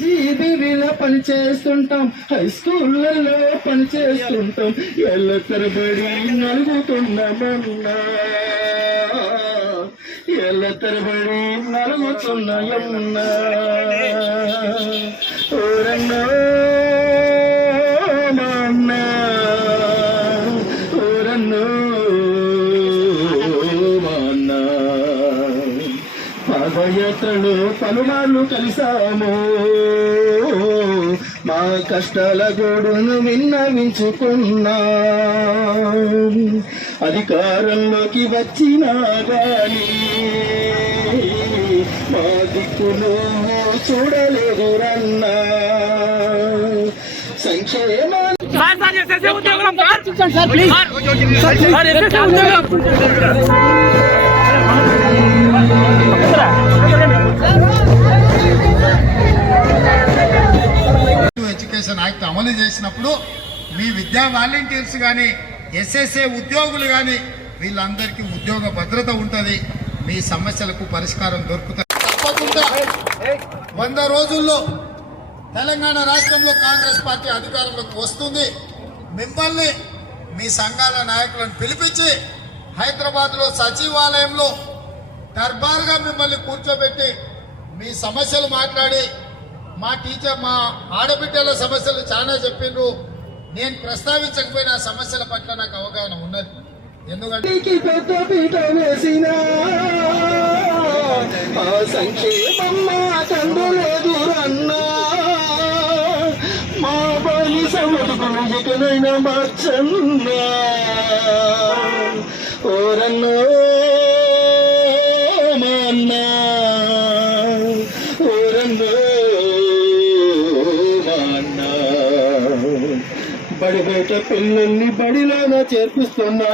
జీబీబీలో పని చేస్తుంటాం. హై స్కూళ్ళలో పని చేస్తుంటాం. ఎల్ల తరబడి నలుగుతున్నామన్నా. ఎల్ల తరబడి నలుగుతున్నాయన్నా ఓరన్నా పాదయాత్రలో పలుమార్లు కలిసాము మా కష్టాల గోడును విన్నవించుకున్నా అధికారంలోకి వచ్చినా గాని మా దిక్కులు చూడలేదు రన్నా సంక్షేమ సార్ సార్ ఉద్యోగం అమలు మీ విద్యా వాలంటీర్స్ కానీ ఎస్ఎస్ఏ ఉద్యోగులు కానీ వీళ్ళందరికీ ఉద్యోగ భద్రత ఉంటుంది. మీ సమస్యలకు పరిష్కారం దొరుకుతుంది. తప్పకుండా వంద రోజుల్లో తెలంగాణ రాష్ట్రంలో కాంగ్రెస్ పార్టీ అధికారంలోకి వస్తుంది. మిమ్మల్ని మీ సంఘాల నాయకులను పిలిపించి హైదరాబాద్లో సచివాలయంలో దర్బార్గా మిమ్మల్ని కూర్చోబెట్టి మీ సమస్యలు మాట్లాడి మా టీచర్ మా ఆడబిడ్డల సమస్యలు చాలా చెప్పిండ్రు. నేను ప్రస్తావించకపోయిన సమస్యల పట్ల నాకు అవగాహన ఉన్నది. ఎందుకంటే పెద్ద మా తండ్రులేదు అన్నా. మా బలి సమటుకులు మార్చన్నా. బడి బయట పిల్లల్ని బడిలోన చేర్పిస్తున్నా.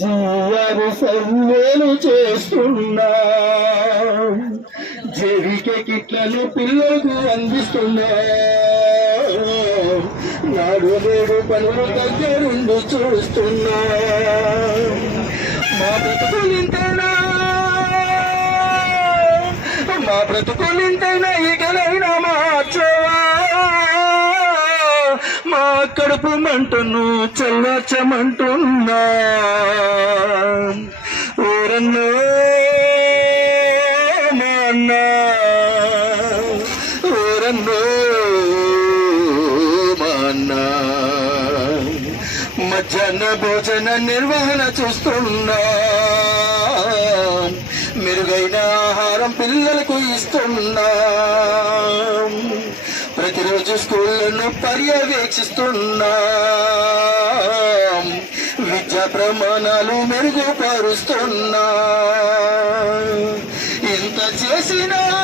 జీవాలు సర్వేలు చేస్తున్నా. జవికే కిట్లను పిల్లలకు అందిస్తున్నా. నాడు నేడు పనులు దగ్గరుండి చూస్తున్నా. మా బ్రతుకులింతేనా మా బ్రతుకులింతైనా ఈ మార్చవా కడుపు మంటను చల్లచమంటున్నా ఊరన్నో మాన్నా ఊరన్నో మధ్యాహ్న భోజన నిర్వహణ చూస్తున్నా. మెరుగైన ఆహారం పిల్లలకు ఇస్తున్నా. స్కూళ్ళను పర్యవేక్షిస్తున్నాం. విద్యా ప్రమాణాలు మెరుగుపరుస్తున్నా. ఇంత చేసినా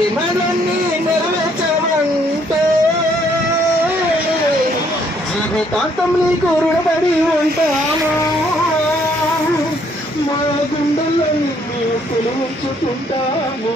నింపనియ్యా. నెరవేర్చమంటే జీవితాంతం నీకు రుణపడి ఉంటాము మా గుండెల్లో నిన్ను తెలుచుకుంటాము